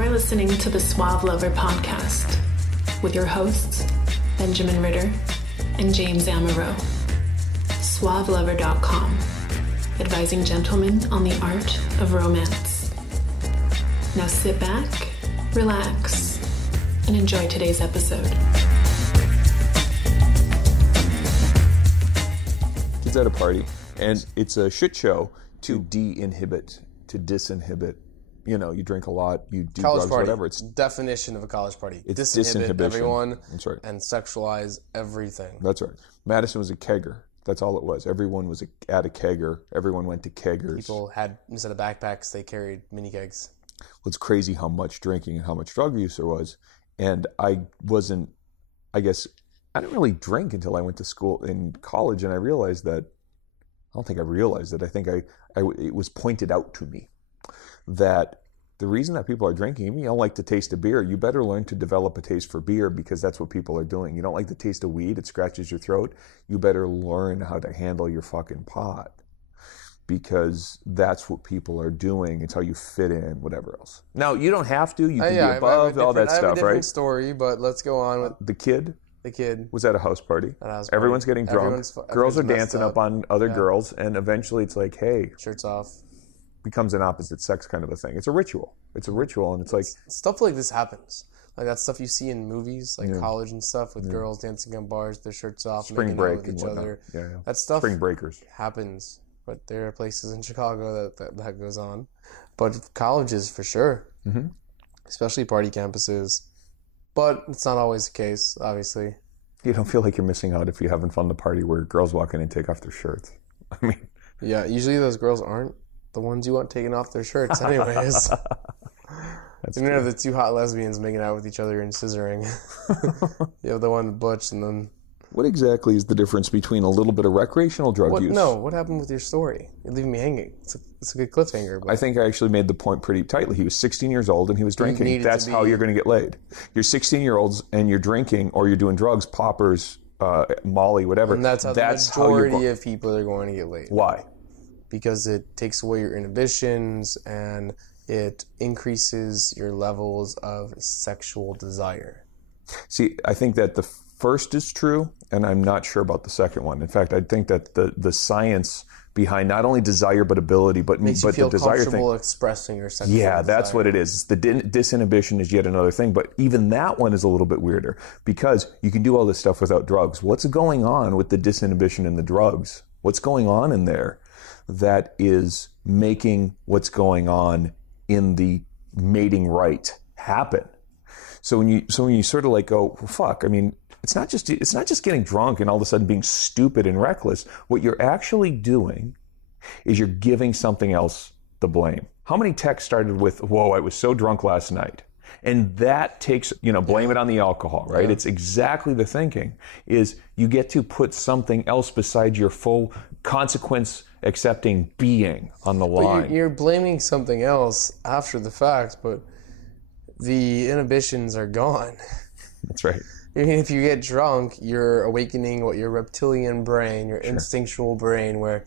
You're listening to the Suave Lover podcast with your hosts, Benjamin Ritter and James Amaro. SuaveLover.com, advising gentlemen on the art of romance. Now sit back, relax, and enjoy today's episode. Kids at a party, and it's a shit show to disinhibit. You know, you drink a lot, you do college drugs, party. whatever. It's definition of a college party. It's disinhibit everyone. That's right. And sexualize everything. That's right. Madison was a kegger. That's all it was. Everyone was at a kegger. Everyone went to keggers. People had, instead of backpacks, they carried mini kegs. Well, it's crazy how much drinking and how much drug use there was. And I didn't really drink until I went to school in college, and I realized that, I think it was pointed out to me that the reason that people are drinking, even you don't like the taste of beer, you better learn to develop a taste for beer, because that's what people are doing. You don't like the taste of weed, it scratches your throat. You better learn how to handle your fucking pot, because that's what people are doing. It's how you fit in, whatever else. Now, you don't have to. You can be above, all that stuff, right? I have a different story, but let's go on with... The kid was at a house party. Everyone's getting drunk. Girls are dancing up on other girls, and eventually it's like, hey... Shirts off. Becomes an opposite sex kind of a thing. It's a ritual, and it's like... Stuff like this happens. Like that stuff you see in movies, like college and stuff, with girls dancing on bars, their shirts off, spring break with each other. Yeah. That stuff spring breakers happens, but there are places in Chicago that goes on. But colleges, for sure. Mm-hmm. Especially party campuses. But it's not always the case, obviously. You don't feel like you're missing out if you haven't fun the party where girls walk in and take off their shirts. I mean... Yeah, usually those girls aren't the ones you want taking off their shirts anyways. You have the two hot lesbians making out with each other and scissoring. You have the one butch, and then... What exactly is the difference between a little bit of recreational drug use? No, what happened with your story? You're leaving me hanging. It's a good cliffhanger. But... I think I actually made the point pretty tightly. He was 16 years old and he was drinking. That's how you're going to get laid. You're 16-year-olds and you're drinking, or you're doing drugs, poppers, Molly, whatever. And that's how the majority of people are going to get laid. Why? Because it takes away your inhibitions and it increases your levels of sexual desire. See, I think that the first is true, and I'm not sure about the second one. In fact, I think that the science behind not only desire but ability, but makes you feel the desire comfortable thing, expressing your sexual desire. That's what it is. The disinhibition is yet another thing, but even that one is a little bit weirder, because you can do all this stuff without drugs. What's going on with the disinhibition and the drugs? What's going on in there that is making what's going on in the mating rite happen? So when you sort of like go, well, fuck, I mean, it's not just getting drunk and all of a sudden being stupid and reckless. What you're actually doing is you're giving something else the blame. How many texts started with, whoa, I was so drunk last night? And that takes, blame it on the alcohol, right? Yeah. It's exactly the thinking, is you get to put something else beside your full consequence accepting being on the line. But you're blaming something else after the fact, but the inhibitions are gone. That's right. I mean, if you get drunk, you're awakening your reptilian brain, your instinctual brain, where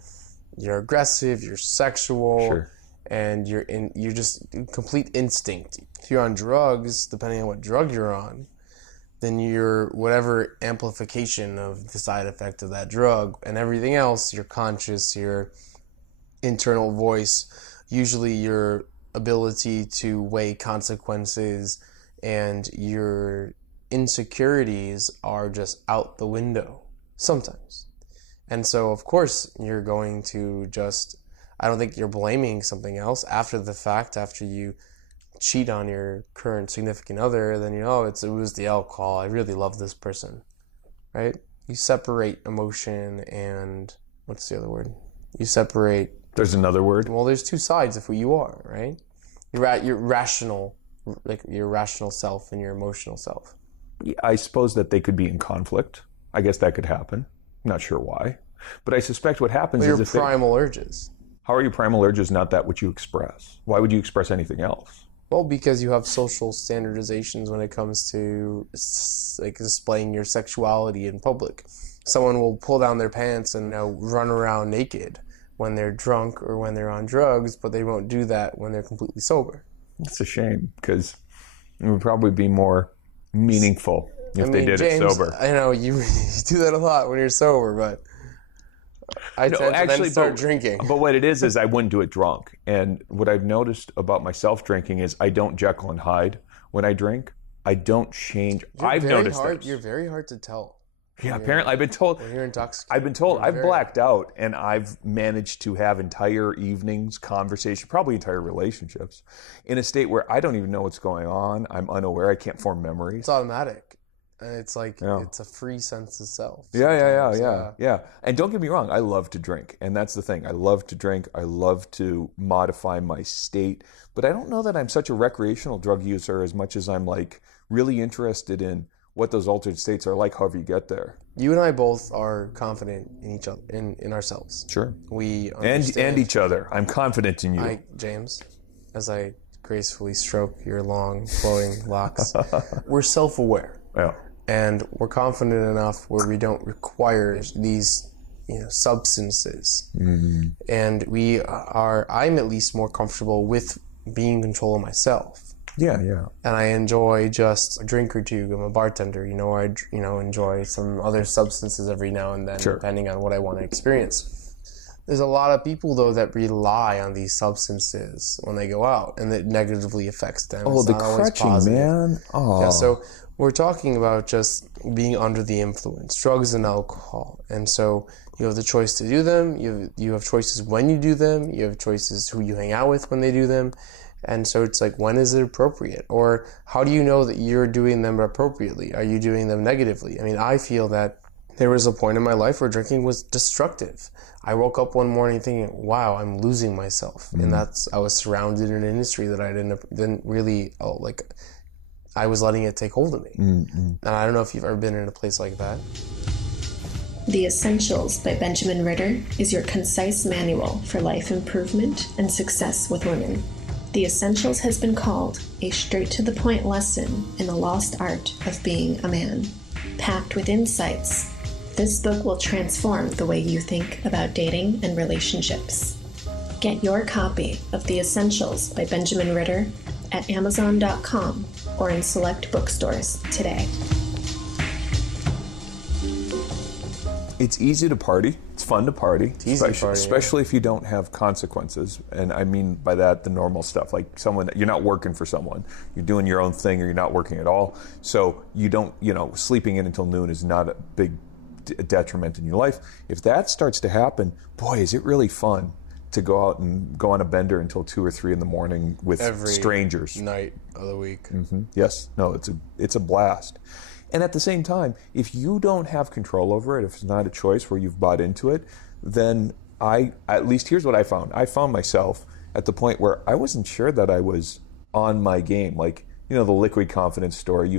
you're aggressive, you're sexual, and you're just complete instinct. If you're on drugs, depending on what drug you're on, then you're whatever amplification of the side effect of that drug, and everything else, your conscious, your internal voice, usually your ability to weigh consequences and your insecurities are just out the window sometimes. And so, of course, you're going to I don't think you're blaming something else after the fact, after you cheat on your current significant other, then it was the alcohol. I really love this person, right? You separate emotion and, what's the other word? You separate... There's another word? Well, there's two sides of who you are, right? Your rational, like your rational self and your emotional self. Yeah, I suppose that they could be in conflict. I guess that could happen. I'm not sure why. But I suspect what happens is your primal urges. How are your primal urges not that which you express? Why would you express anything else? Well, because you have social standardizations when it comes to like displaying your sexuality in public. Someone will pull down their pants and run around naked when they're drunk or when they're on drugs, but they won't do that when they're completely sober. It's a shame because it would probably be more meaningful if they did it sober. I know you do that a lot when you're sober, but I tend to then start drinking. But what it is I wouldn't do it drunk. And what I've noticed about myself drinking is I don't Jekyll and Hyde when I drink. I don't change. I've noticed that. You're very hard to tell. Yeah, apparently I've been told. When you're intoxicated. I've been told I've blacked out, and I've managed to have entire evenings, conversation, probably entire relationships, in a state where I don't even know what's going on. I'm unaware. I can't form memories. It's automatic. And it's like, it's a free sense of self. Yeah. And don't get me wrong, I love to drink. And that's the thing. I love to drink. I love to modify my state. But I don't know that I'm such a recreational drug user as much as I'm like really interested in what those altered states are like, however you get there. You and I both are confident in each other, in ourselves. Sure. We understand. And each other. I'm confident in you. James, as I gracefully stroke your long, flowing locks, we're self-aware. Yeah. And we're confident enough where we don't require these, substances. Mm-hmm. And I'm at least more comfortable with being in control of myself. Yeah. And I enjoy just a drink or two. I'm a bartender, I enjoy some other substances every now and then, depending on what I want to experience. There's a lot of people, though, that rely on these substances when they go out, and it negatively affects them. Oh, the crutching, man. Oh. Yeah, so we're talking about just being under the influence, drugs and alcohol. And so you have the choice to do them. You have choices when you do them. You have choices who you hang out with when they do them. And so it's like, when is it appropriate? Or how do you know that you're doing them appropriately? Are you doing them negatively? I mean, I feel that there was a point in my life where drinking was destructive. I woke up one morning thinking, wow, I'm losing myself. Mm-hmm. And I was surrounded in an industry that I didn't really, I was letting it take hold of me. Mm-hmm. And I don't know if you've ever been in a place like that. The Essentials by Benjamin Ritter is your concise manual for life improvement and success with women. The Essentials has been called a straight-to-the-point lesson in the lost art of being a man. Packed with insights, this book will transform the way you think about dating and relationships. Get your copy of The Essentials by Benjamin Ritter at Amazon.com or in select bookstores today. It's easy to party. It's fun to party. It's easy to party, especially if you don't have consequences. And I mean by that the normal stuff, like you're not working for someone. You're doing your own thing, or you're not working at all. So you don't, sleeping in until noon is not a big detriment in your life. If that starts to happen, boy, is it really fun to go out and go on a bender until 2 or 3 in the morning with strangers. Every night of the week. Mm-hmm. Yes. No, it's a blast. And at the same time, if you don't have control over it, if it's not a choice where you've bought into it, then at least here's what I found. I found myself at the point where I wasn't sure that I was on my game. Like, the liquid confidence story,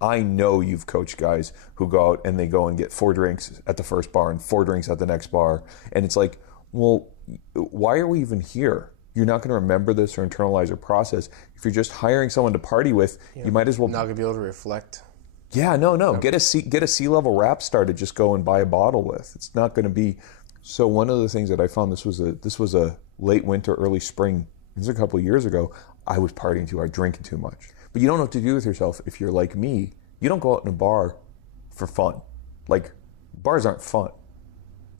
I know you've coached guys who go out and they go and get 4 drinks at the first bar and 4 drinks at the next bar. And it's like, well, why are we even here? You're not going to remember this or internalize or process. If you're just hiring someone to party with, you might as well... Not going to be able to reflect. Yeah, no. Get a C-level rap star to just go and buy a bottle with. It's not going to be... So one of the things that I found, this was a late winter, early spring. This was a couple of years ago. I was partying too hard, drinking too much. But you don't know what to do with yourself if you're like me. You don't go out in a bar for fun. Like, bars aren't fun.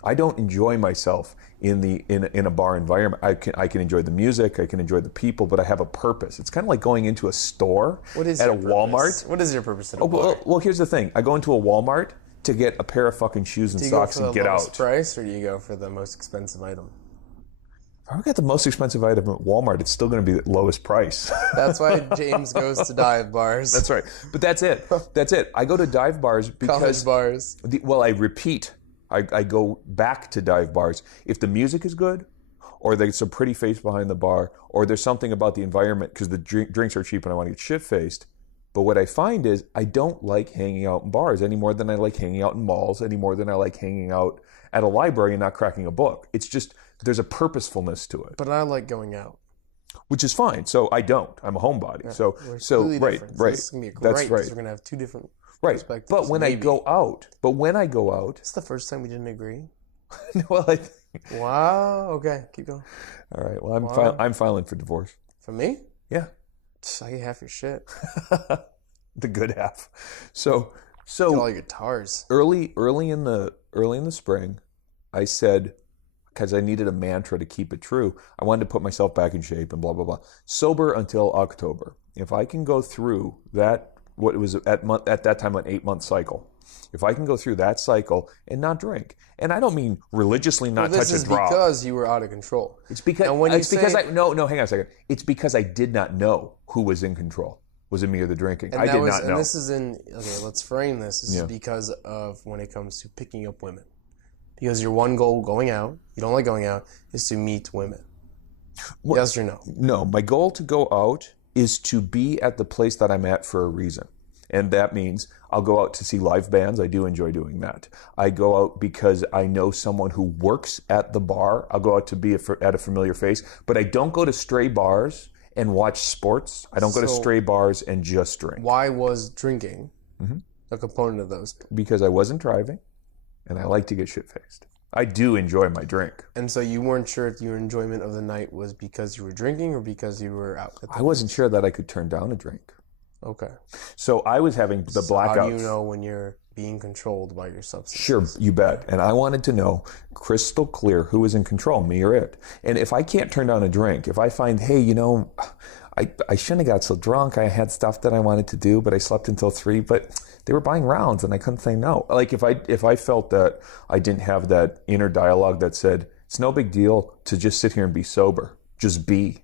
I don't enjoy myself in a bar environment. I can enjoy the music, I can enjoy the people, but I have a purpose. It's kind of like going into a store at a Walmart. What is your purpose at a bar? Well, here's the thing. I go into a Walmart to get a pair of fucking shoes and socks and get out. Do you go for the lowest price, or do you go for the most expensive item? If I got the most expensive item at Walmart, it's still going to be the lowest price. That's why James goes to dive bars. That's right. But that's it. I go to dive bars because... College bars. I repeat. I go back to dive bars if the music is good, or there's a pretty face behind the bar, or there's something about the environment because the drinks are cheap and I want to get shit-faced. But what I find is I don't like hanging out in bars any more than I like hanging out in malls, any more than I like hanging out at a library and not cracking a book. It's just, there's a purposefulness to it. But I like going out. Which is fine. So I don't. I'm a homebody. Yeah, so right. So this is going to be great. That's right. We're going to have 2 different... Right, but when I go out, it's the first time we didn't agree. Well, wow. Okay, keep going. All right. Well, I'm filing for divorce. For me? Yeah. I get half your shit. The good half. So Get all your guitars. early in the spring, I said, because I needed a mantra to keep it true, I wanted to put myself back in shape and blah, blah, blah. Sober until October. If I can go through that, what it was at that time, an 8-month cycle. If I can go through that cycle and not drink, and I don't mean religiously not touch a drop. This is because you were out of control. It's because hang on a second. It's because I did not know who was in control. Was it me or the drinking? I did not know. And this is okay, let's frame this. This is because of when it comes to picking up women. Because your one goal going out, you don't like going out, is to meet women. Well, yes or no? No, my goal to go out is to be at the place that I'm at for a reason. And that means I'll go out to see live bands. I do enjoy doing that. I go out because I know someone who works at the bar. I'll go out to be at a familiar face. But I don't go to stray bars and watch sports. I don't go to stray bars and just drink. Why was drinking a component of those? Because I wasn't driving, and I like to get shit-faced. I do enjoy my drink. And so you weren't sure if your enjoyment of the night was because you were drinking or because you were out? I wasn't sure that I could turn down a drink. Okay. So I was having the blackouts. How do you know when you're being controlled by your substance? Sure, you bet. And I wanted to know crystal clear who is in control, me or it. And if I can't turn down a drink, if I find, hey, I shouldn't have got so drunk. I had stuff that I wanted to do, but I slept until 3. But they were buying rounds, and I couldn't say no. Like if I felt that I didn't have that inner dialogue that said it's no big deal to just sit here and be sober, just be.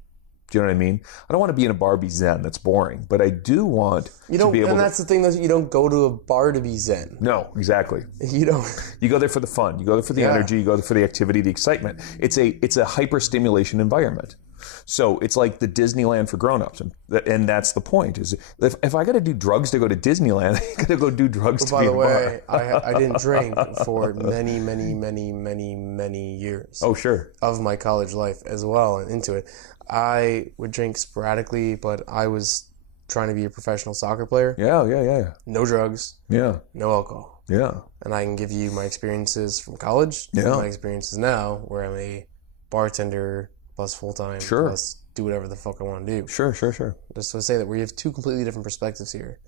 Do you know what I mean? I don't want to be in a bar be zen. That's boring. But I do want to be able. And that's the thing, that you don't go to a bar to be zen. No, exactly. You don't. You go there for the fun. You go there for the energy. You go there for the activity, the excitement. It's a hyper stimulation environment. So it's like the Disneyland for grown-ups, and that's the point. Is if I got to do drugs to go to Disneyland, I got to go do drugs to be in a bar. By the way, I didn't drink for many, many, many, many, many years. Oh, sure. Of my college life as well, and into it. I would drink sporadically, but I was trying to be a professional soccer player. Yeah. No drugs. Yeah. No alcohol. Yeah. And I can give you my experiences from college. Yeah. And my experiences now, where I'm a bartender plus full-time. Sure. Plus do whatever the fuck I want to do. Sure. Just to say that we have two completely different perspectives here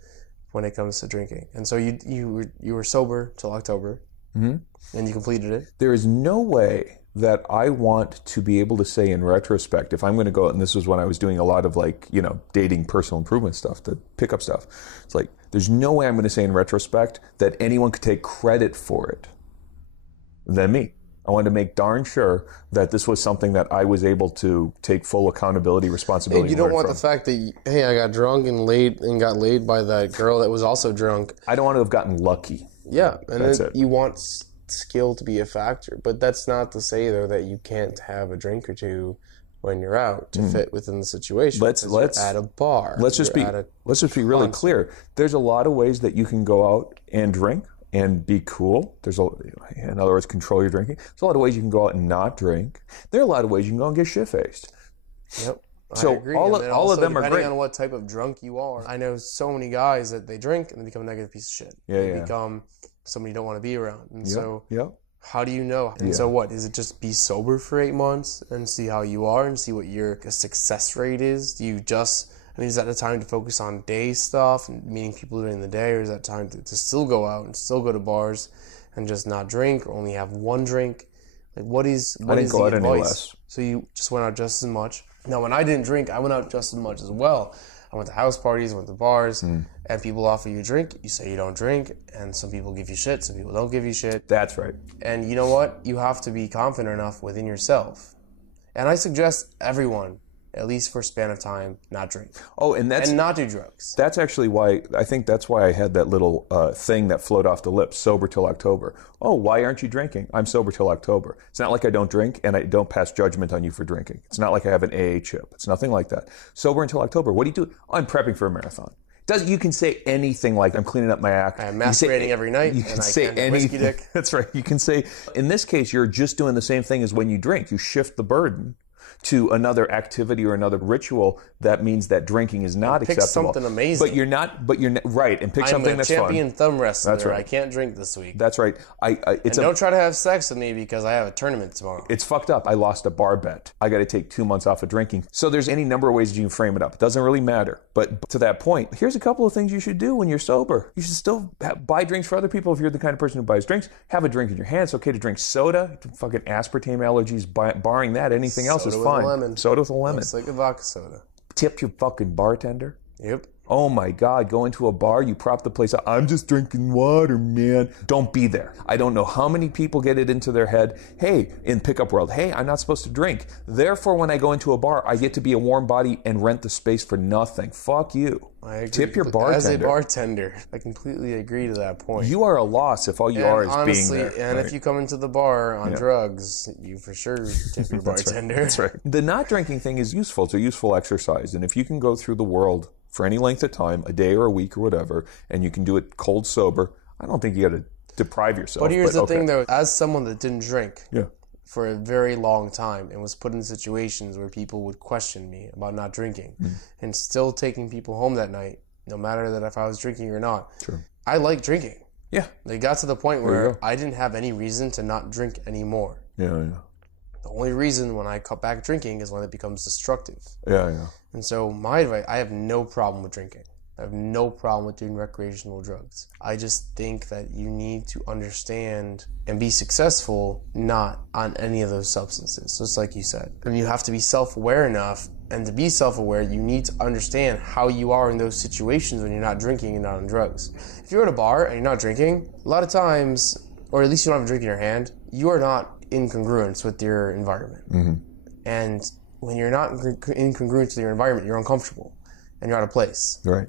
when it comes to drinking. And so you were sober till October. And you completed it. There is no way that I want to be able to say in retrospect, if I'm going to go out, and this was when I was doing a lot of dating personal improvement stuff, the pickup stuff. It's like, there's no way I'm going to say in retrospect that anyone could take credit for it than me. I wanted to make darn sure that this was something that I was able to take full accountability, responsibility. Hey, you don't want the fact that, hey, I got drunk and got laid by that girl that was also drunk. I don't want to have gotten lucky. Yeah, and you want skill to be a factor, but that's not to say though that you can't have a drink or two when you're out to fit within the situation. Let's at a bar. Let's just be really clear. There's a lot of ways that you can go out and drink and be cool. In other words, control your drinking. There's a lot of ways you can go out and not drink. There are a lot of ways you can go and get shit-faced. Yep. So I agree. all of them are great. Depending on what type of drunk you are. I know so many guys that they drink and they become a negative piece of shit. They become somebody you don't want to be around. And so how do you know? And so what? Is it just be sober for 8 months and see how you are and see what your success rate is? Do you just... is that the time to focus on day stuff and meeting people during the day, or is that time to still go out and still go to bars and just not drink or only have one drink? Like, what is the advice? So you just went out just as much. Now, when I didn't drink, I went out just as much as well. I went to house parties, I went to bars, and people offer you a drink. You say you don't drink, and some people give you shit, some people don't give you shit. That's right. And you know what? You have to be confident enough within yourself. And I suggest everyone, at least for a span of time, not drink. Oh, and not do drugs. That's actually why, I think that's why I had that little thing that flowed off the lips, sober till October. Oh, why aren't you drinking? I'm sober till October. It's not like I don't drink and I don't pass judgment on you for drinking. It's not like I have an AA chip. It's nothing like that. Sober until October. What do you do? Oh, I'm prepping for a marathon. You can say anything like, I'm cleaning up my act. I'm masturbating every night. You can say anything. Whiskey dick. That's right. You can say, in this case, you're just doing the same thing as when you drink. You shift the burden to another activity or another ritual, that means that drinking is not pick acceptable. Something amazing. But you're not right, and pick something that's fun. I'm a champion thumb wrestler. That's right. I can't drink this week. That's right. Don't try to have sex with me because I have a tournament tomorrow. It's fucked up. I lost a bar bet. I got to take 2 months off of drinking. So there's any number of ways that you can frame it up. It doesn't really matter. But to that point, here's a couple of things you should do when you're sober. You should still buy drinks for other people if you're the kind of person who buys drinks. Have a drink in your hand. It's okay to drink soda. Fucking aspartame allergies, barring that, anything else is fine. Soda with a lemon. It's like a vodka soda. Tip your fucking bartender. Yep. Oh my God, go into a bar, you prop the place up. I'm just drinking water, man. Don't be there. I don't know how many people get it into their head, hey, in pickup world, hey, I'm not supposed to drink. Therefore, when I go into a bar, I get to be a warm body and rent the space for nothing. Fuck you. I agree. Tip your bartender. As a bartender, I completely agree to that point. You are a loss if all you are is honestly, being there. And if you come into the bar on drugs, you for sure tip your bartender. That's right. The not drinking thing is useful. It's a useful exercise. And if you can go through the world for any length of time, a day or a week or whatever, and you can do it cold sober, I don't think you got to deprive yourself. But here's the thing, though. As someone that didn't drink for a very long time and was put in situations where people would question me about not drinking and still taking people home that night, no matter that if I was drinking or not, I like drinking. Yeah. It got to the point where I didn't have any reason to not drink anymore. Yeah. The only reason when I cut back drinking is when it becomes destructive. Yeah. And so my advice, I have no problem with drinking. I have no problem with doing recreational drugs. I just think that you need to understand and be successful not on any of those substances, just like you said. And you have to be self-aware enough, and to be self-aware, you need to understand how you are in those situations when you're not drinking and not on drugs. If you're at a bar and you're not drinking, a lot of times, or at least you don't have a drink in your hand, you are not in congruence with your environment. And when you're not in congruence with your environment, you're uncomfortable and you're out of place. Right.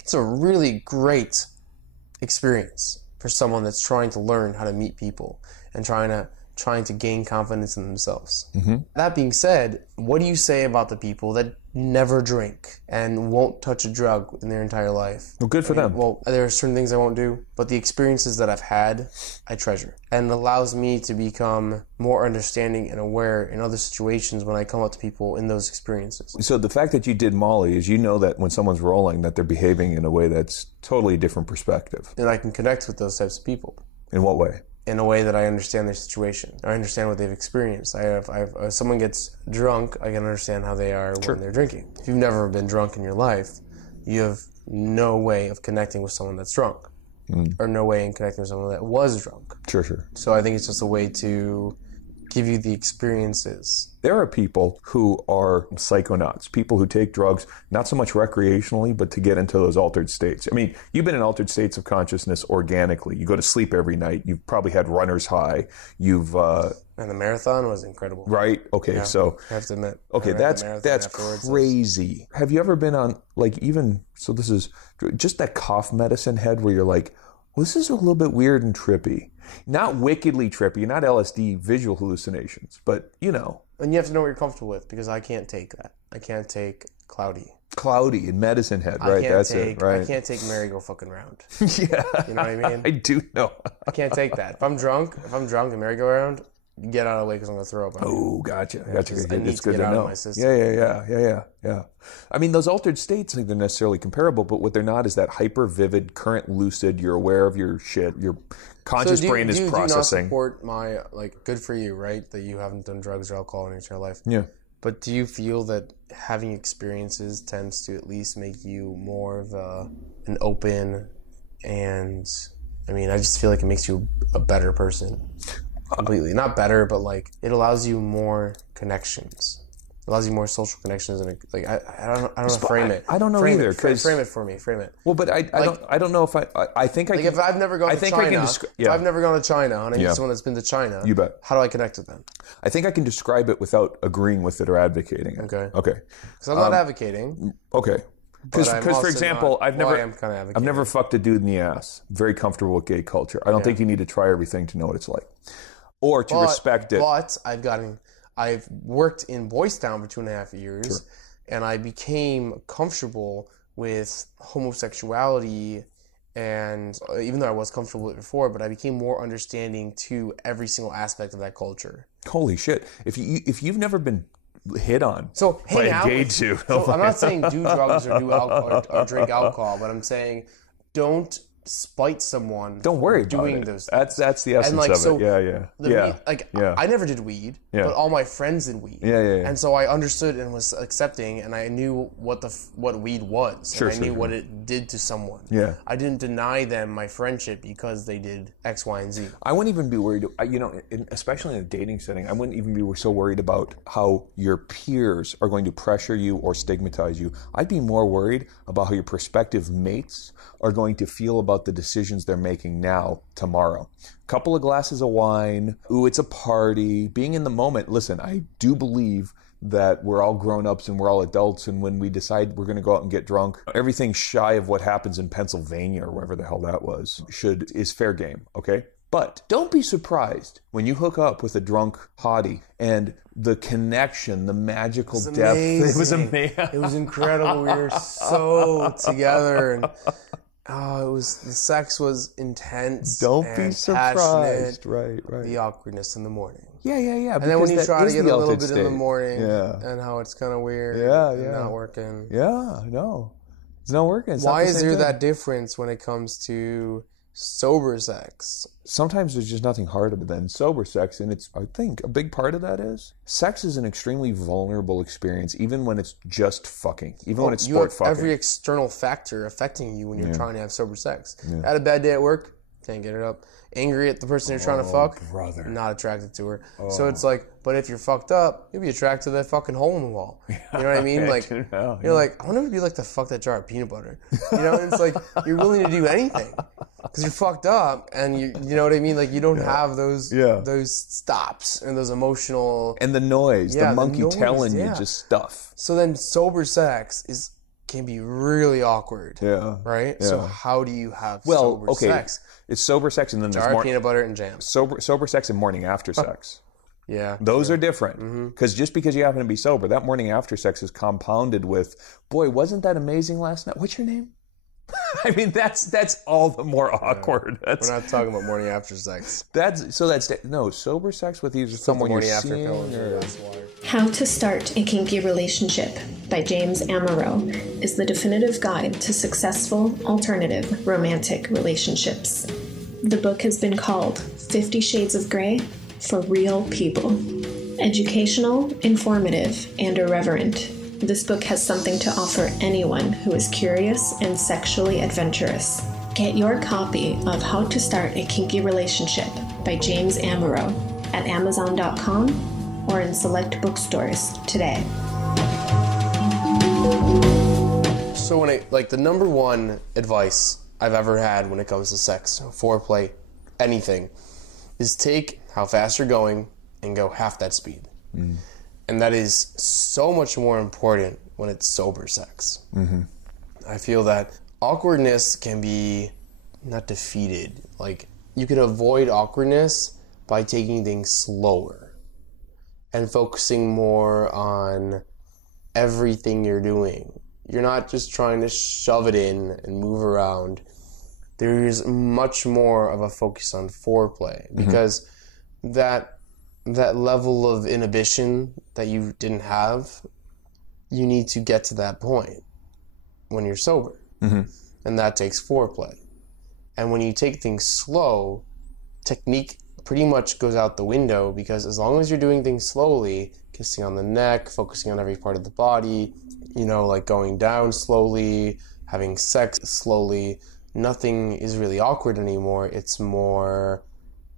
It's a really great experience for someone that's trying to learn how to meet people and trying to gain confidence in themselves. That being said, what do you say about the people that never drink and won't touch a drug in their entire life? Well, good for them. Well, there are certain things I won't do, but the experiences that I've had, I treasure. And it allows me to become more understanding and aware in other situations when I come up to people in those experiences. So the fact that you did Molly is you know that when someone's rolling that they're behaving in a way that's totally different perspective. And I can connect with those types of people. In what way? In a way that I understand their situation. I understand what they've experienced. If someone gets drunk, I can understand how they are when they're drinking. If you've never been drunk in your life, you have no way of connecting with someone that's drunk. Or no way in connecting with someone that was drunk. Sure. So I think it's just a way to give you the experiences. There are people who are psychonauts, people who take drugs, not so much recreationally, but to get into those altered states. I mean, you've been in altered states of consciousness organically. You go to sleep every night. You've probably had runner's high. You've... And the marathon was incredible. Right? Okay, yeah, so... I have to admit. Okay, that's crazy. Have you ever been on, so this is just that cough medicine head where you're like, well, this is a little bit weird and trippy. Not wickedly trippy, not LSD visual hallucinations, but, And you have to know what you're comfortable with, because I can't take that. I can't take cloudy and medicine head, right? That's it, right? I can't take merry-go-fucking-round. Yeah. You know what I mean? I do know. I can't take that. If I'm drunk and merry-go-round, get out of the way because I'm going to throw up. Oh, gotcha. It's good to know. My system. Yeah. I mean, those altered states, I think they're necessarily comparable, but what they're not is that hyper-vivid, current lucid, you're aware of your shit, your conscious brain is processing. Do you not support my, good for you, right? That you haven't done drugs or alcohol in your entire life. Yeah. But do you feel that having experiences tends to at least make you more of an open and, I just feel like it makes you a better person. Completely. Not better, but it allows you more connections. It allows you more social connections, and I don't know how to frame it. I don't know either. Frame it for me. Frame it. Well, but I don't know if I think I can. If I've never gone to China, if I've never gone to China, and I meet someone that's been to China, you bet. How do I connect with them? I think I can describe it without agreeing with it or advocating it. Okay. Because I'm not advocating. Okay. Because for example, I've never fucked a dude in the ass. Very comfortable with gay culture. I don't think you need to try everything to know what it's like, or to respect it. But I've worked in Boys Town for 2.5 years, and I became comfortable with homosexuality, and even though I was comfortable with it before, but I became more understanding to every single aspect of that culture. Holy shit! If you've never been hit on So by hang a out. gay dude. So I'm not saying do drugs or do alcohol or drink alcohol, but I'm saying don't spite someone. Don't worry about doing it. those things. That's the essence And like, of so it. Yeah. I never did weed, but all my friends did weed. Yeah. And so I understood and was accepting, and I knew what weed was, and I knew what it did to someone. Yeah. I didn't deny them my friendship because they did X, Y, and Z. I wouldn't even be worried, especially in a dating setting, I wouldn't even be so worried about how your peers are going to pressure you or stigmatize you. I'd be more worried about how your prospective mates are going to feel about the decisions they're making now, tomorrow. Couple of glasses of wine, ooh, it's a party, being in the moment. Listen, I do believe that we're all grown-ups and we're all adults, and when we decide we're going to go out and get drunk, everything shy of what happens in Pennsylvania or wherever the hell that was is fair game, okay? But don't be surprised when you hook up with a drunk hottie and the connection, the magical depth. It was amazing. It was incredible. We were so together, and the sex was intense. Don't be surprised. Passionate. Right. The awkwardness in the morning. Yeah. And then when you try to get a little bit state in the morning, and how it's kind of weird, and not working. Yeah, no, it's not working. Why is there that difference when it comes to sober sex? Sometimes there's just nothing harder than sober sex, and I think a big part of that is sex is an extremely vulnerable experience, even when it's just fucking, even when it's sport fucking. You have every external factor affecting you when you're trying to have sober sex. Had a bad day at work, can't get it up. Angry at the person you're trying to fuck, brother. Not attracted to her. So it's like, but if you're fucked up, you'll be attracted to that fucking hole in the wall. You know what I mean? Like, you're like, I want to be like to fuck that jar of peanut butter. You know, and it's like, you're willing to do anything because you're fucked up, and you know what I mean? Like, you don't have those stops and those emotional... And the noise, the monkey telling you just stuff. So then sober sex can be really awkward. Yeah. Right? Yeah. So how do you have sober sex? It's sober sex and then there's more peanut butter and jam. Sober sex and morning after sex. Yeah. Those are different. Because just because you happen to be sober, that morning after sex is compounded with, boy, wasn't that amazing last night? What's your name? I mean, that's all the more awkward. We're not talking about morning after sex. Sober sex with either someone you're seeing or... How to Start a Kinky Relationship by James Amaro is the definitive guide to successful, alternative, romantic relationships. The book has been called 50 Shades of Grey for Real People. Educational, informative, and irreverent, this book has something to offer anyone who is curious and sexually adventurous. Get your copy of How to Start a Kinky Relationship by James Amaro at Amazon.com or in select bookstores today. So the number one advice I've ever had when it comes to sex, foreplay, anything, is take how fast you're going and go half that speed. And that is so much more important when it's sober sex. I feel that awkwardness can be not defeated. Like, you can avoid awkwardness by taking things slower and focusing more on everything you're doing. You're not just trying to shove it in and move around. There's much more of a focus on foreplay because that level of inhibition that you didn't have, you need to get to that point when you're sober. And that takes foreplay. And when you take things slow, technique pretty much goes out the window, because as long as you're doing things slowly, kissing on the neck, focusing on every part of the body, like going down slowly, having sex slowly, nothing is really awkward anymore. It's more,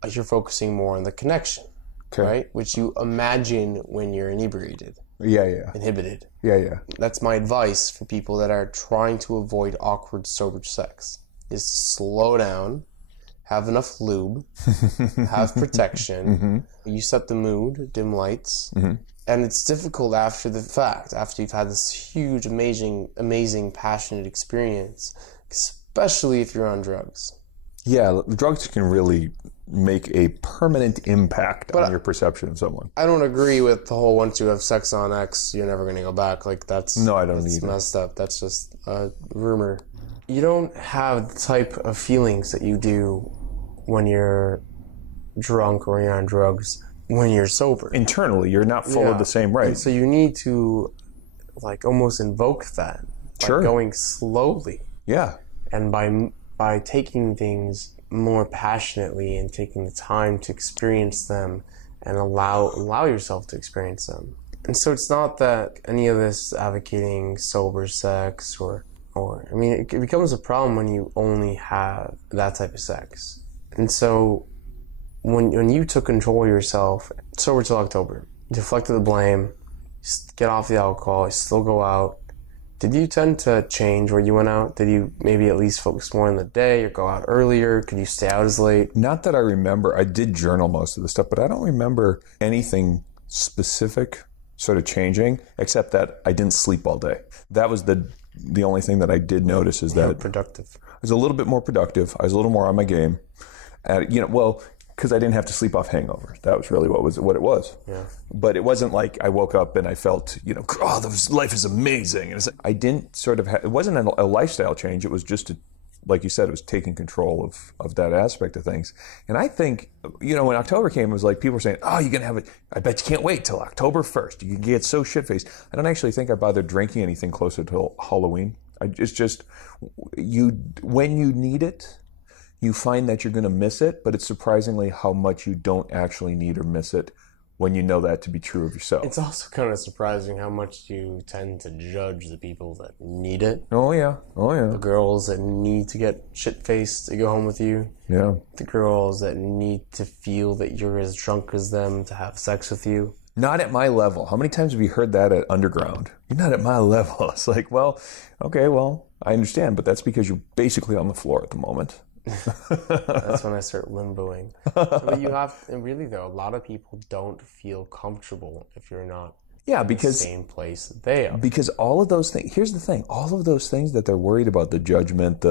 you're focusing more on the connection. Right? Which you imagine when you're inebriated. Inhibited. That's my advice for people that are trying to avoid awkward sober sex, is to slow down, have enough lube, have protection. You set the mood, dim lights. And it's difficult after the fact, after you've had this huge, amazing, passionate experience, especially if you're on drugs. Yeah, drugs can really make a permanent impact on your perception of someone. I don't agree with the whole once you have sex on X, you're never going to go back. Like, that's... No, I don't either. That's messed up. That's just a rumor. You don't have the type of feelings that you do when you're drunk or you're on drugs when you're sober. Internally, you're not full of the same right. And so you need to like almost invoke that by going slowly. Yeah. And by taking things more passionately and taking the time to experience them and allow yourself to experience them. And so it's not that any of this advocating sober sex or I mean, it becomes a problem when you only have that type of sex. And so when you took control of yourself, sober till October, you deflected the blame, get off the alcohol, still go out. Did you tend to change where you went out? Did you maybe at least focus more in the day or go out earlier? Could you stay out as late? Not that I remember. I did journal most of the stuff, but I don't remember anything specific sort of changing, except that I didn't sleep all day. That was the only thing that I did notice is that productive. I was a little bit more productive. I was a little more on my game. Because I didn't have to sleep off hangovers. That was really what it was. Yeah. But it wasn't like I woke up and I felt, life is amazing. And I didn't sort of it wasn't a lifestyle change. It was just, like you said, it was taking control of that aspect of things. And I think, when October came, it was like people were saying, oh, you're going to have it. I bet you can't wait till October 1st. You can get so shit-faced. I don't actually think I bothered drinking anything closer to Halloween. It's just, when you need it, you find that you're going to miss it, but it's surprisingly how much you don't actually need or miss it when you know that to be true of yourself. It's also kind of surprising how much you tend to judge the people that need it. Oh, yeah. The girls that need to get shit-faced to go home with you. Yeah. The girls that need to feel that you're as drunk as them to have sex with you. Not at my level. How many times have you heard that at Underground? You're not at my level. It's like, well, okay, I understand, but that's because you're basically on the floor at the moment. That's when I start limboing. But you have, and really though, a lot of people don't feel comfortable if you're not because the same place that they are. Because all of those things, here's the thing, all of those things that they're worried about, the judgment,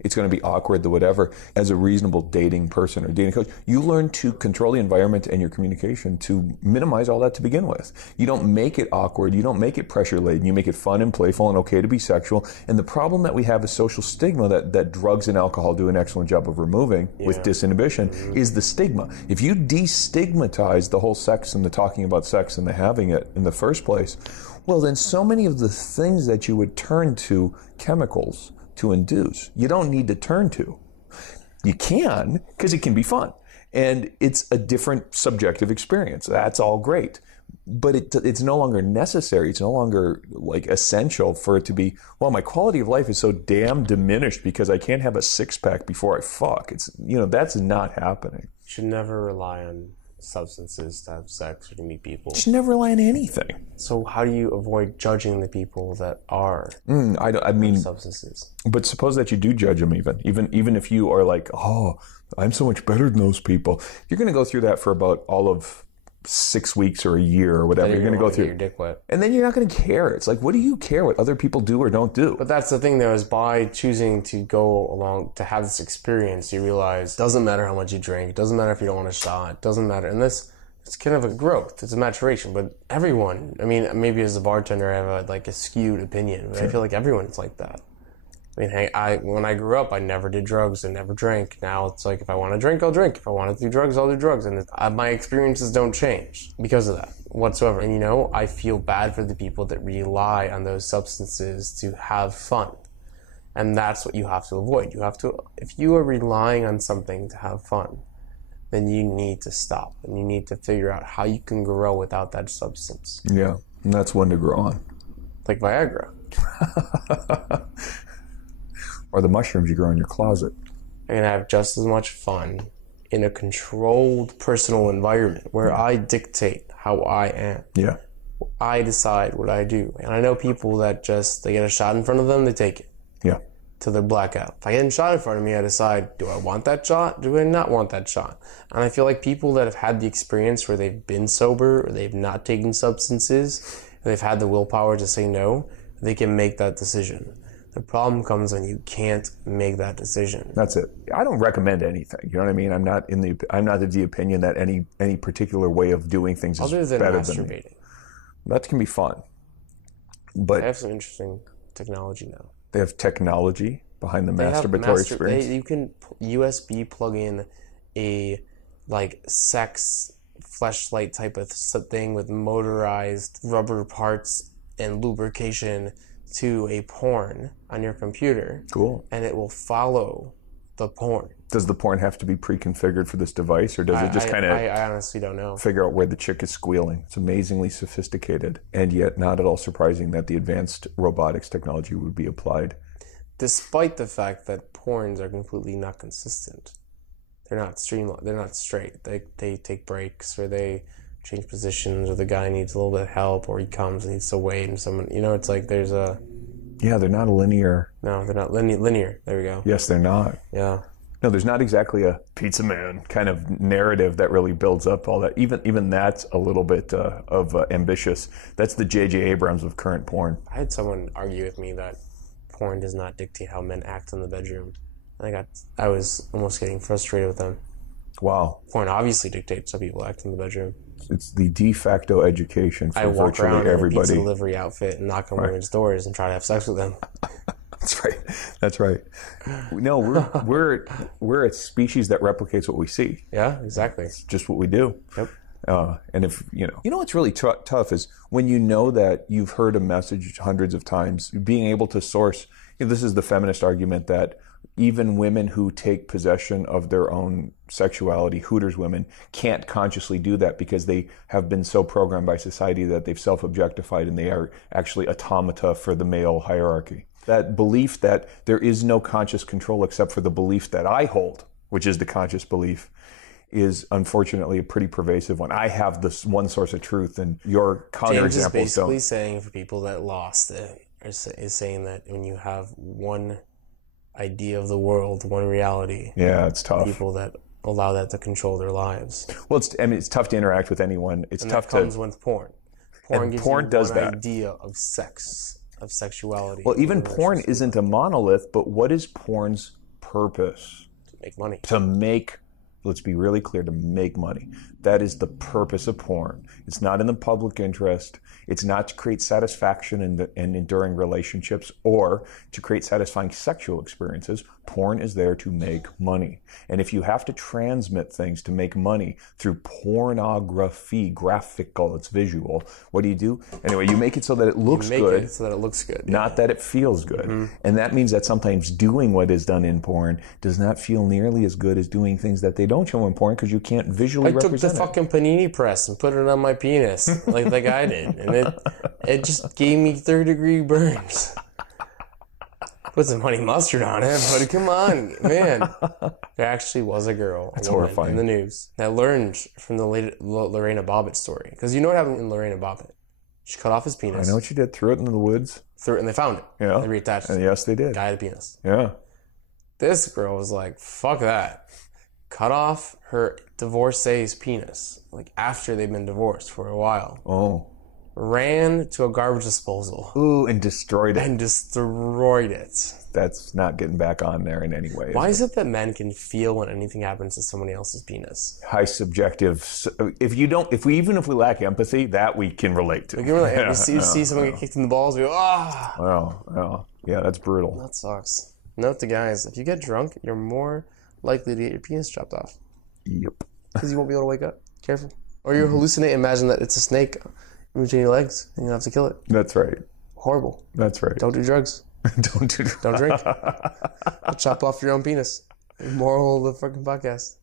it's going to be awkward, the whatever, as a reasonable dating person or dating coach, you learn to control the environment and your communication to minimize all that to begin with. You don't make it awkward, you don't make it pressure laden, you make it fun and playful and okay to be sexual. And the problem that we have is social stigma that drugs and alcohol do an excellent job of removing with disinhibition is the stigma. If you destigmatize the whole sex and the talking about sex and the having it in the first place, well, then so many of the things that you would turn to chemicals to induce, you don't need to turn to. You can, because it can be fun. And it's a different subjective experience. That's all great. But it's no longer necessary. It's no longer like essential for it to be, well, my quality of life is so damn diminished because I can't have a six-pack before I fuck. It's, that's not happening. You should never rely on substances to have sex or to meet people. You should never rely on anything. So how do you avoid judging the people that are I mean substances? But suppose that you do judge them even if you are like, oh, I'm so much better than those people. You're going to go through that for about all of 6 weeks or a year or whatever. You're going to go through your dick wet. And then you're not going to care. It's like, what do you care what other people do or don't do? But that's the thing though, is by choosing to go along to have this experience, you realize it doesn't matter how much you drink, it doesn't matter if you don't want a shot, it doesn't matter. And it's kind of a growth, it's a maturation. But everyone, I mean, maybe as a bartender I have a skewed opinion, but I feel like everyone's like that. I mean, hey, when I grew up, I never did drugs and never drank. Now it's like, if I want to drink, I'll drink. If I want to do drugs, I'll do drugs. And my experiences don't change because of that whatsoever. And I feel bad for the people that rely on those substances to have fun. And that's what you have to avoid. If you are relying on something to have fun, then you need to stop. And you need to figure out how you can grow without that substance. Yeah, and that's one to grow on. Like Viagra. Or the mushrooms you grow in your closet. I'm going to have just as much fun in a controlled personal environment where I dictate how I am. Yeah. I decide what I do. And I know people that they get a shot in front of them, they take it. Yeah. Till they're blackout. If I get a shot in front of me, I decide, do I want that shot? Do I not want that shot? And I feel like people that have had the experience where they've been sober or they've not taken substances, and they've had the willpower to say no, they can make that decision. The problem comes when you can't make that decision. That's it. I don't recommend anything. You know what I mean? I'm not of the opinion that any particular way of doing things is better than masturbating. That can be fun. But they have some interesting technology now. They have technology behind the masturbatory experience. You can USB plug in a sex fleshlight type of thing with motorized rubber parts and lubrication to a porn on your computer. Cool. And it will follow the porn. Does the porn have to be pre-configured for this device, or does it just kind of... I honestly don't know. Figure out where the chick is squealing. It's amazingly sophisticated, and yet not at all surprising that the advanced robotics technology would be applied. Despite the fact that porns are completely not consistent. They're not streamlined. They're not straight. They take breaks, or they change positions, or the guy needs a little bit of help, or he comes and needs to wait, and someone, it's like there's a... Yeah, they're not linear. No, they're not linear. There we go. Yes, they're not. Yeah. No, there's not exactly a pizza man kind of narrative that really builds up all that. Even that's a little bit of ambitious. That's the J.J. Abrams of current porn. I had someone argue with me that porn does not dictate how men act in the bedroom. I was almost getting frustrated with them. Wow. Porn obviously dictates how people act in the bedroom. It's the de facto education for virtually everybody. I walk around in a pizza delivery outfit and knock on women's doors and try to have sex with them. That's right. No, we're a species that replicates what we see. Yeah, exactly. It's just what we do. Yep. And if what's really tough is when you know that you've heard a message hundreds of times, being able to source. This is the feminist argument that even women who take possession of their own sexuality, Hooters women, can't consciously do that because they have been so programmed by society that they've self-objectified and they are actually automata for the male hierarchy. That belief that there is no conscious control except for the belief that I hold, which is the conscious belief, is unfortunately a pretty pervasive one. I have this one source of truth, and your counterexamples don't. James is basically saying, for people that lost it, is saying that when you have one idea of the world, one reality, it's tough. People that allow that to control their lives. Well, it's tough to interact with anyone. It's tough that comes with porn. Porn gives porn you does one that. idea of sex, of sexuality. Well, even porn isn't a monolith, but what is porn's purpose? To make money. Let's be really clear, to make money. That is the purpose of porn. It's not in the public interest. It's not to create satisfaction and enduring relationships or to create satisfying sexual experiences. Porn is there to make money. And if you have to transmit things to make money through pornography, graphical, it's visual, what do? Anyway, you make it so that it looks good. You make it so that it looks good. Not that it feels good. Mm-hmm. And that means that sometimes doing what is done in porn does not feel nearly as good as doing things that they don't show in porn because you can't visually represent it. I took the fucking panini press and put it on my penis like the guy did. And it just gave me third-degree burns. Put some honey mustard on it, but come on, man. There actually was a girl, That's horrifying, in the news that learned from the Lorena Bobbitt story. Because you know what happened in Lorena Bobbitt? She cut off his penis. I know what she did. Threw it into the woods. And they found it. Yeah. They reattached it. And yes, they did. Guy had a penis. Yeah. This girl was like, fuck that. Cut off her divorcee's penis, like after they've been divorced for a while. Oh. Ran to a garbage disposal. Ooh, and destroyed it. That's not getting back on there in any way. Why is it that men can feel when anything happens to somebody else's penis? High subjective. If we lack empathy, that we can relate to. We can relate. Yeah, you see someone get kicked in the balls, we go, ah. Well, yeah, that's brutal. That sucks. Note to guys, if you get drunk, you're more likely to get your penis chopped off. Yep. Because you won't be able to wake up. Careful. Or you hallucinate, imagine that it's a snake between your legs, and you have to kill it. That's right. Horrible. That's right. Don't do drugs. Don't do drugs. Don't drink. Chop off your own penis. Moral of the fucking podcast.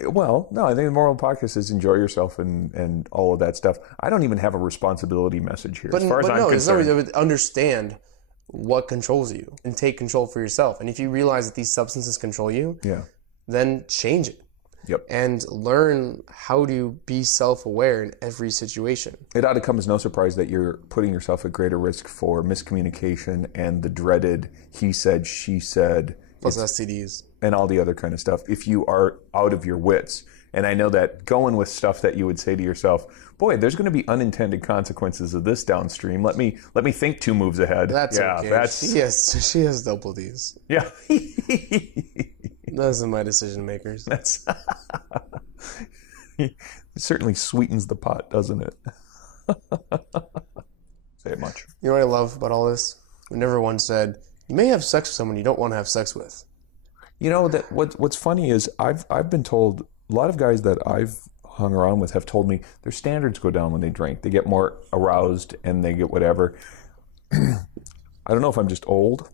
Well, no, I think the moral of the podcast is enjoy yourself and all of that stuff. I don't even have a responsibility message here. As far as I'm concerned. I would understand what controls you and take control for yourself. And if you realize that these substances control you, then change it. Yep. And learn how to be self-aware in every situation. It ought to come as no surprise that you're putting yourself at greater risk for miscommunication and the dreaded he said, she said. Plus STDs. And all the other kind of stuff if you are out of your wits. And I know that going with stuff that you would say to yourself, boy, there's going to be unintended consequences of this downstream. Let me think 2 moves ahead. That's okay. She has double D's. Yeah. Those are my decision makers. It certainly sweetens the pot, doesn't it? Say it much. You know what I love about all this? We never once said, you may have sex with someone you don't want to have sex with. You know, that what's funny is I've been told, a lot of guys that I've hung around with have told me their standards go down when they drink. They get more aroused and they get whatever. I don't know if I'm just old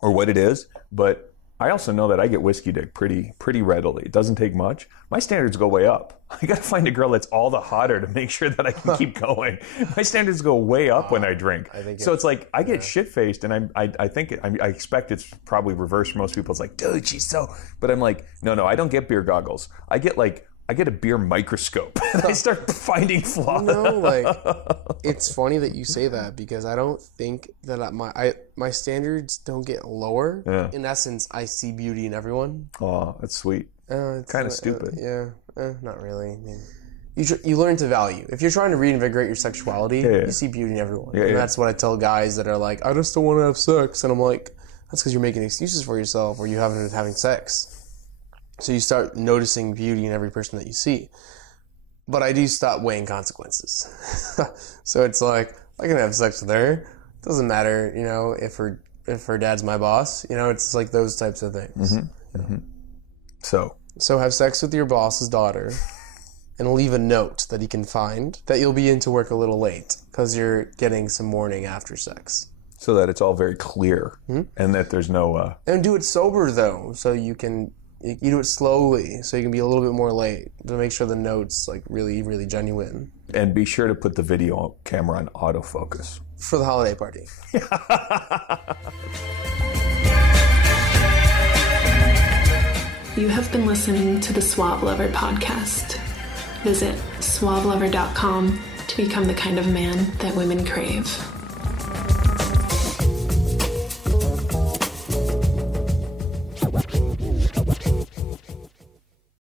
or what it is, but I also know that I get whiskey dick pretty readily. It doesn't take much. My standards go way up. I got to find a girl that's all the hotter to make sure that I can keep going. My standards go way up when I drink. So it's like I get shit-faced, and I expect it's probably reversed for most people. It's like, dude, she's so... But I'm like, no, I don't get beer goggles. I get a beer microscope, and I start finding flaws. It's funny that you say that, because I don't think that my standards don't get lower. Yeah. In essence, I see beauty in everyone. Oh, that's sweet. It's kind of stupid. Not really. I mean, you learn to value. If you're trying to reinvigorate your sexuality, you see beauty in everyone. And that's what I tell guys that are like, I just don't want to have sex. And I'm like, that's because you're making excuses for yourself, or you haven't been having sex. So you start noticing beauty in every person that you see. But I do stop weighing consequences. So it's like, I can have sex with her. It doesn't matter, if her dad's my boss. It's like those types of things. Mm-hmm. Mm-hmm. So have sex with your boss's daughter and leave a note that he can find that you'll be into work a little late because you're getting some morning after sex. So that it's all very clear and that there's no... And do it sober, though, so you do it slowly, so you can be a little bit more late to make sure the note's like really, really genuine. And be sure to put the video camera on autofocus. For the holiday party. You have been listening to the Suave Lover podcast. Visit suavelover.com to become the kind of man that women crave.